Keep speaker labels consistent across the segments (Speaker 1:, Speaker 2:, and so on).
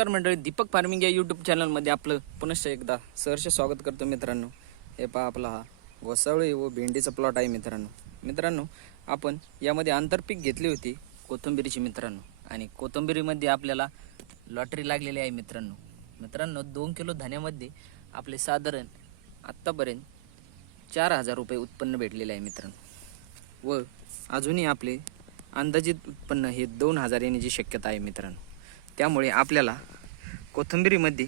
Speaker 1: नमस्कार मंडळी दीपक फार्मिंग या यूट्यूब चॅनलमध्ये आपलं पुनश्च एकदा सहर्ष स्वागत करतो मित्रांनो. हे पहा आपला हा घोसावळी व भेंडीचा प्लॉट आहे मित्रांनो. मित्रांनो आपण यामध्ये आंतरपीक घेतली होती कोथिंबिरीची मित्रांनो. आणि कोथिंबिरीमध्ये आपल्याला लॉटरी लागलेली आहे मित्रांनो. मित्रांनो दोन किलो धान्यामध्ये आपले साधारण आत्तापर्यंत चार हजार रुपये उत्पन्न भेटलेले आहे मित्रांनो. व अजूनही आपले अंदाजित उत्पन्न हे दोन हजार येण्याची शक्यता आहे मित्रांनो. त्यामुळे आपल्याला कोथंबिरीमध्ये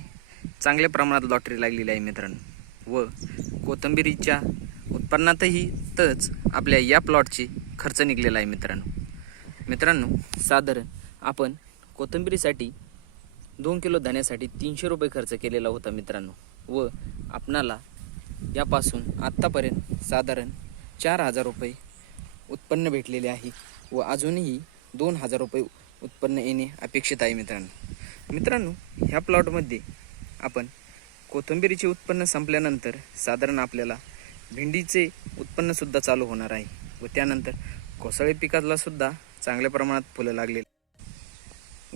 Speaker 1: चांगल्या प्रमाणात लॉटरी लागलेली आहे मित्रांनो. व कोथिंबिरीच्या उत्पन्नातही तच आपल्या या प्लॉटची खर्च निघलेला आहे मित्रांनो. मित्रांनो साधारण आपण कोथंबिरीसाठी दोन किलो धान्यासाठी तीनशे रुपये खर्च केलेला होता मित्रांनो. व आपणाला यापासून आत्तापर्यंत साधारण चार हजार रुपये उत्पन्न भेटलेले आहे. व अजूनही दोन हजार रुपये उत्पन्न येणे अपेक्षित आहे मित्रांनो. मित्रांनो ह्या प्लॉटमध्ये आपण कोथिंबिरीचे उत्पन्न संपल्यानंतर साधारण आपल्याला भेंडीचे उत्पन्नसुद्धा चालू होणार आहे व त्यानंतर घोसाळी पिकाला सुद्धा चांगल्या प्रमाणात फुलं लागले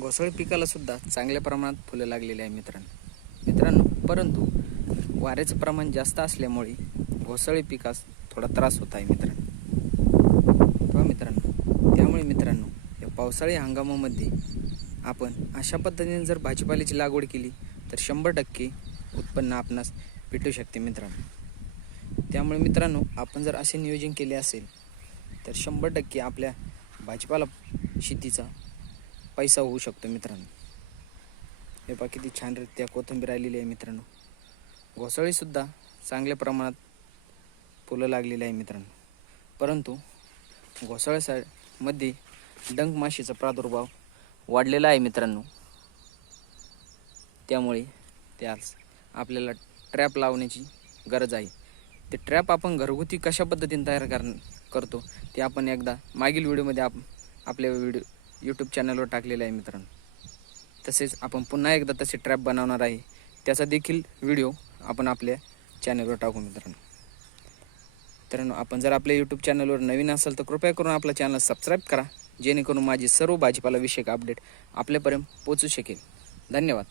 Speaker 1: घोसाळी पिकाला सुद्धा चांगल्या प्रमाणात फुलं लागलेली आहे मित्रांनो. मित्रांनो परंतु वाऱ्याचं प्रमाण जास्त असल्यामुळे घोसाळी पिकास थोडा त्रास होत आहे मित्रांनो. किंवा मित्रांनो त्यामुळे मित्रांनो पावसाळी हंगामामध्ये आपण अशा पद्धतीने जर भाजीपाल्याची लागवड केली तर शंभर टक्के उत्पन्न आपणास भेटू शकते मित्रांनो. त्यामुळे मित्रांनो आपण जर असे नियोजन केले असेल तर शंभर टक्के आपल्या भाजीपाला शेतीचा पैसा होऊ शकतो मित्रांनो. हे पहा किती छानरित्या कोथिंबीर आलेली आहे मित्रांनो. घोसाळीसुद्धा चांगल्या प्रमाणात फुलं लागलेली आहे मित्रांनो. परंतु घोसाळ्यामध्ये डंक माशीचा प्रादुर्भाव वाढलेला आहे मित्रांनो. त्यामुळे त्यास आपल्याला ट्रॅप लावण्याची गरज आहे. ते ट्रॅप आपण घरगुती कशा पद्धतीने तयार कर करतो ते आपण एकदा मागील व्हिडिओमध्ये आप आपल्या व्हिडिओ यूट्यूब चॅनलवर टाकलेले आहे मित्रांनो. तसेच आपण पुन्हा एकदा तसे ट्रॅप बनवणार आहे. त्याचा देखील व्हिडिओ आपण आपल्या चॅनलवर टाकू मित्रांनो. मित्रांनो आपण जर आपल्या यूट्यूब चॅनलवर नवीन असाल तर कृपया करून आपला चॅनल सबस्क्राईब करा. जेणेकरून माझी सर्व भाजीपाला विषयक अपडेट आपल्यापर्यंत पोचू शकेल. धन्यवाद.